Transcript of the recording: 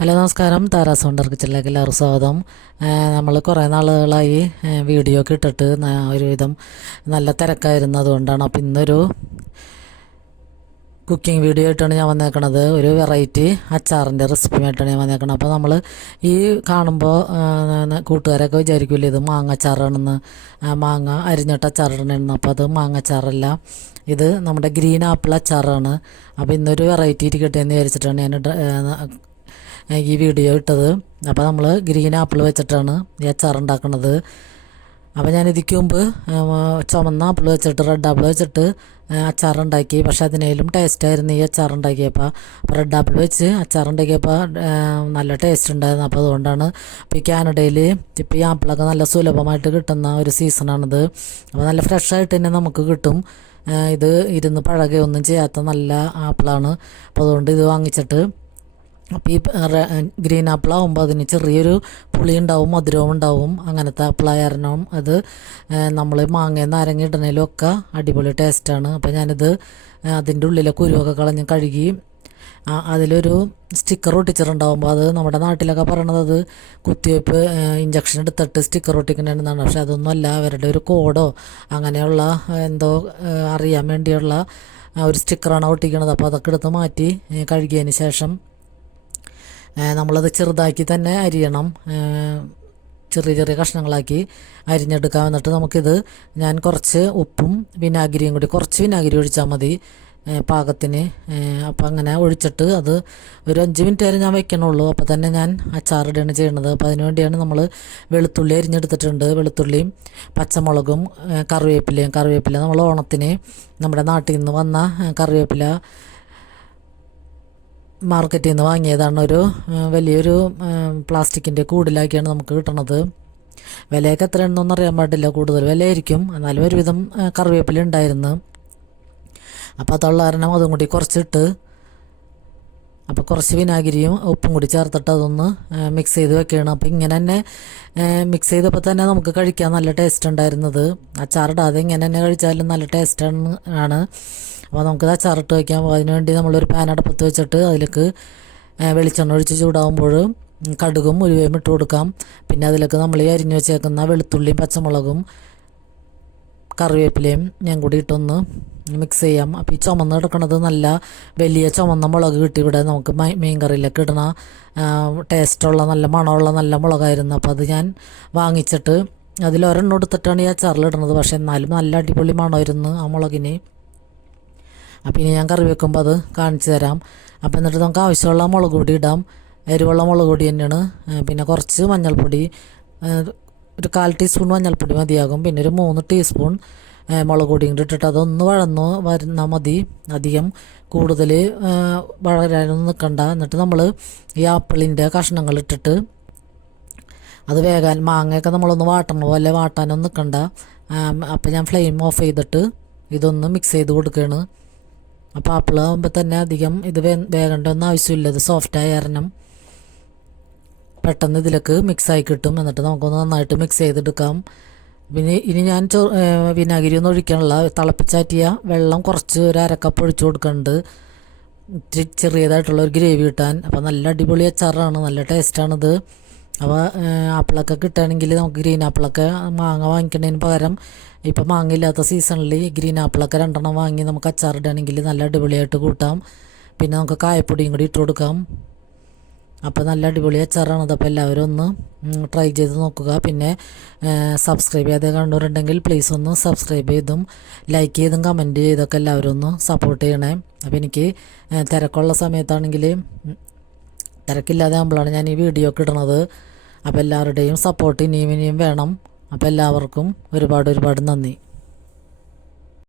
Hello നമസ്കാരം, Tara's wonder കിച്ചണിലേക്ക് എല്ലാവർക്കും സ്വാഗതം. നമ്മൾ കുറേ നാളുകളായി വീഡിയോ ഒക്കെ ഇട്ടിട്ട് ഒരുവിധം നല്ല തിരക്കായിരുന്നു. അതുകൊണ്ടാണ് അപ്പോൾ ഇന്നൊരു കുക്കിംഗ് വീഡിയോ ആയിട്ടാണ് ഞാൻ വന്നേക്കണത്. ഒരു വെറൈറ്റി അച്ചാറിൻ്റെ റെസിപ്പിയുമായിട്ടാണ് ഞാൻ വന്നേക്കണത്. അപ്പോൾ നമ്മൾ ഈ കാണുമ്പോൾ കൂട്ടുകാരൊക്കെ വിചാരിക്കില്ല ഇത് മാങ്ങ അച്ചാറാണെന്ന്, മാങ്ങ അരിഞ്ഞിട്ട് അച്ചാറിടണമെന്ന്. അപ്പോൾ അത് മാങ്ങ അച്ചാറല്ല, ഇത് നമ്മുടെ ഗ്രീൻ ആപ്പിൾ അച്ചാറാണ്. അപ്പോൾ ഇന്നൊരു വെറൈറ്റി ഇരിക്കട്ടെ എന്ന് വിചാരിച്ചിട്ടാണ് ഞാൻ ഈ വീഡിയോ ഇട്ടത്. അപ്പോൾ നമ്മൾ ഗ്രീൻ ആപ്പിൾ വെച്ചിട്ടാണ് ഈ അച്ചാർ ഉണ്ടാക്കുന്നത്. അപ്പോൾ ഞാൻ ഇതിക്ക് മുമ്പ് ചുമന്ന ആപ്പിൾ വെച്ചിട്ട് റെഡ് ആപ്പിൾ വെച്ചിട്ട് അച്ചാറുണ്ടാക്കി. പക്ഷേ അതിനേലും ടേസ്റ്റായിരുന്നു ഈ അച്ചാറുണ്ടാക്കിയപ്പോൾ. അപ്പോൾ റെഡ് ആപ്പിൾ വെച്ച് അച്ചാറുണ്ടാക്കിയപ്പോൾ നല്ല ടേസ്റ്റ് ഉണ്ടായിരുന്നു. അപ്പോൾ അതുകൊണ്ടാണ് ഇപ്പോൾ ഈ കാനഡയിൽ ഇപ്പോൾ ഈ ആപ്പിളൊക്കെ നല്ല സുലഭമായിട്ട് കിട്ടുന്ന ഒരു സീസണാണിത്. അപ്പോൾ നല്ല ഫ്രഷായിട്ട് തന്നെ നമുക്ക് കിട്ടും. ഇത് ഇരുന്ന് പഴകുകയൊന്നും ചെയ്യാത്ത നല്ല ആപ്പിളാണ്. അപ്പോൾ അതുകൊണ്ട് ഇത് വാങ്ങിച്ചിട്ട്, അപ്പോൾ ഈ ഗ്രീൻ ആപ്പിളാകുമ്പോൾ അതിന് ചെറിയൊരു പുളി ഉണ്ടാവും, മധുരവും ഉണ്ടാവും. അങ്ങനത്തെ ആപ്പിളായ കാരണം അത് നമ്മൾ മാങ്ങ നാരങ്ങ ഇടണേലും ഒക്കെ അടിപൊളി ടേസ്റ്റാണ്. അപ്പോൾ ഞാനിത് അതിൻ്റെ ഉള്ളിലെ കുരുവൊക്കെ കളഞ്ഞ് കഴുകി അതിലൊരു സ്റ്റിക്കർ ഒട്ടിച്ചിട്ടുണ്ടാകുമ്പോൾ, അത് നമ്മുടെ നാട്ടിലൊക്കെ പറയണത് അത് കുത്തിവയ്പ്പ് ഇഞ്ചക്ഷൻ എടുത്തിട്ട് സ്റ്റിക്കർ ഒട്ടിക്കണമെന്നാണ്. പക്ഷെ അതൊന്നും അല്ല, അവരുടെ ഒരു കോഡോ അങ്ങനെയുള്ള എന്തോ അറിയാൻ വേണ്ടിയുള്ള ഒരു സ്റ്റിക്കറാണ് ഒട്ടിക്കണത്. അപ്പോൾ അതൊക്കെ എടുത്ത് മാറ്റി കഴുകിയതിന് ശേഷം നമ്മളത് ചെറുതാക്കി തന്നെ അരിയണം. ചെറിയ ചെറിയ കഷ്ണങ്ങളാക്കി അരിഞ്ഞെടുക്കാം. എന്നിട്ട് നമുക്കിത് ഞാൻ കുറച്ച് ഉപ്പും വിനാഗിരിയും കൂടി, കുറച്ച് വിനാഗിരി ഒഴിച്ചാൽ മതി പാകത്തിന്. അപ്പോൾ അങ്ങനെ ഒഴിച്ചിട്ട് അത് ഒരു 5 മിനിറ്റ് വരെ ഞാൻ വെക്കണുള്ളൂ. അപ്പോൾ തന്നെ ഞാൻ അച്ചാറിടുകയാണ് ചെയ്യണത്. അപ്പോൾ അതിന് വേണ്ടിയാണ് നമ്മൾ വെളുത്തുള്ളി അരിഞ്ഞെടുത്തിട്ടുണ്ട്. വെളുത്തുള്ളിയും പച്ചമുളകും കറിവേപ്പില നമ്മൾ ഓണത്തിന് നമ്മുടെ നാട്ടിൽ നിന്ന് വന്ന കറിവേപ്പില മാർക്കറ്റിൽ നിന്ന് വാങ്ങിയതാണ്. ഒരു വലിയൊരു പ്ലാസ്റ്റിക്കിൻ്റെ കൂടിലാക്കിയാണ് നമുക്ക് കിട്ടണത്. വിലയൊക്കെ എത്ര ഉണ്ടെന്നൊന്നും അറിയാൻ പാടില്ല, കൂടുതൽ വിലയായിരിക്കും. എന്നാലും ഒരുവിധം കറിവേപ്പില ഉണ്ടായിരുന്നു. അപ്പോൾ അതുള്ള കാരണം അതും കൂടി കുറച്ചിട്ട്, അപ്പോൾ കുറച്ച് വിനാഗിരിയും ഉപ്പും കൂടി ചേർത്തിട്ട് അതൊന്ന് മിക്സ് ചെയ്ത് വെക്കുകയാണ്. അപ്പോൾ ഇങ്ങനെ തന്നെ മിക്സ് ചെയ്തപ്പോൾ തന്നെ നമുക്ക് കഴിക്കാൻ നല്ല ടേസ്റ്റ് ഉണ്ടായിരുന്നത്. അച്ചാറിടാതെ ഇങ്ങനെ തന്നെ കഴിച്ചാലും നല്ല ടേസ്റ്റാണ്. അപ്പോൾ നമുക്കിത് അച്ചാറിട്ട് വയ്ക്കാം. അപ്പോൾ അതിനുവേണ്ടി നമ്മളൊരു പാൻ അടുപ്പത്ത് വെച്ചിട്ട് അതിലേക്ക് വെളിച്ചെണ്ണ ഒഴിച്ച് ചൂടാകുമ്പോൾ കടുകും ഉലുവയും ഇട്ട് കൊടുക്കാം. പിന്നെ അതിലേക്ക് നമ്മൾ ഈ അരിഞ്ഞു വെച്ചേക്കുന്ന വെളുത്തുള്ളിയും പച്ചമുളകും കറിവേപ്പിലയും ഞാൻ കൂടി ഇട്ടൊന്ന് മിക്സ് ചെയ്യാം. അപ്പോൾ ഈ ചുമന്ന് കിടക്കുന്നത് നല്ല വലിയ ചുമന്ന മുളക് കിട്ടി. ഇവിടെ നമുക്ക് മീൻ കറിയിലൊക്കെ ഇടുന്ന ടേസ്റ്റുള്ള നല്ല മണമുള്ള നല്ല മുളകായിരുന്നു. അപ്പോൾ അത് ഞാൻ വാങ്ങിച്ചിട്ട് അതിലൊരെണ്ണം എടുത്തിട്ടാണ് ഈ അച്ചാറിലിടുന്നത്. പക്ഷേ എന്നാലും നല്ല അടിപൊളി മണമായിരുന്നു ആ മുളകിന്. അപ്പോൾ ഇനി ഞാൻ കറി വെക്കുമ്പോൾ അത് കാണിച്ചു തരാം. അപ്പോൾ എന്നിട്ട് നമുക്ക് ആവശ്യമുള്ള മുളക് പൊടി ഇടാം. എരിവുള്ള മുളക് പൊടി തന്നെയാണ്. പിന്നെ കുറച്ച് മഞ്ഞൾപ്പൊടി, ഒരു 1/4 ടീസ്പൂൺ മഞ്ഞൾപ്പൊടി മതിയാകും. പിന്നെ ഒരു 3 ടീസ്പൂൺ മുളക് പൊടിയും കൂടി ഇട്ടിട്ട് അതൊന്ന് വരുന്നാൽ മതി. അധികം കൂടുതൽ വളരാനൊന്നും നിൽക്കണ്ട. എന്നിട്ട് നമ്മൾ ഈ ആപ്പിളിൻ്റെ കഷ്ണങ്ങൾ ഇട്ടിട്ട് അത് വേഗം, മാങ്ങയൊക്കെ നമ്മളൊന്ന് വാട്ടണ പോലെ വാട്ടാനൊന്നും നിൽക്കണ്ട. അപ്പോൾ ഞാൻ ഫ്ലെയിം ഓഫ് ചെയ്തിട്ട് ഇതൊന്ന് മിക്സ് ചെയ്ത് കൊടുക്കുകയാണ്. അപ്പോൾ ആപ്പിൾ ആകുമ്പോൾ തന്നെ അധികം ഇത് വേകേണ്ട ഒന്നും ആവശ്യമില്ല. ഇത് സോഫ്റ്റായ കാരണം പെട്ടെന്ന് ഇതിലേക്ക് മിക്സായി കിട്ടും. എന്നിട്ട് നമുക്കൊന്ന് നന്നായിട്ട് മിക്സ് ചെയ്തെടുക്കാം. പിന്നെ ഇനി ഞാൻ വിനാഗിരി ഒന്നും ഒഴിക്കാനുള്ള, തിളപ്പിച്ചാറ്റിയ വെള്ളം കുറച്ച് ഒരു 1/2 കപ്പ് ഒഴിച്ചു കൊടുക്കുന്നുണ്ട്, ചെറിയതായിട്ടുള്ള ഒരു ഗ്രേവി കിട്ടാൻ. അപ്പോൾ നല്ല അടിപൊളി അച്ചാറാണ്, നല്ല ടേസ്റ്റാണിത്. അപ്പോൾ ആപ്പിളൊക്കെ കിട്ടുകയാണെങ്കിൽ നമുക്ക് ഗ്രീൻ ആപ്പിളൊക്കെ മാങ്ങ വാങ്ങിക്കുന്നതിന് പകരം ഇപ്പോൾ മാങ്ങ ഇല്ലാത്ത സീസണിൽ ഗ്രീൻ ആപ്പിളൊക്കെ 2 വാങ്ങി നമുക്ക് അച്ചാറിടുകയാണെങ്കിൽ നല്ല അടിപൊളിയായിട്ട് കൂട്ടാം. പിന്നെ നമുക്ക് കായപ്പൊടിയും കൂടി ഇട്ട് കൊടുക്കാം. അപ്പോൾ നല്ല അടിപൊളി അച്ചാറാണത്. അപ്പോൾ എല്ലാവരും ഒന്ന് ട്രൈ ചെയ്ത് നോക്കുക. പിന്നെ സബ്സ്ക്രൈബ് ചെയ്യാതെ കണ്ടവരുണ്ടെങ്കിൽ പ്ലീസ് ഒന്ന് സബ്സ്ക്രൈബ് ചെയ്തും ലൈക്ക് ചെയ്തും കമൻറ്റ് ചെയ്തൊക്കെ എല്ലാവരും ഒന്ന് സപ്പോർട്ട് ചെയ്യണേ. അപ്പോൾ എനിക്ക് തിരക്കുള്ള സമയത്താണെങ്കിൽ, തിരക്കില്ലാതെ ആകുമ്പോഴാണ് ഞാൻ ഈ വീഡിയോ ഒക്കെ ഇടണത്. അപ്പോൾ എല്ലാവരുടെയും സപ്പോർട്ട് ഇനിയും വേണം. അപ്പോൾ എല്ലാവർക്കും ഒരുപാട് നന്ദി.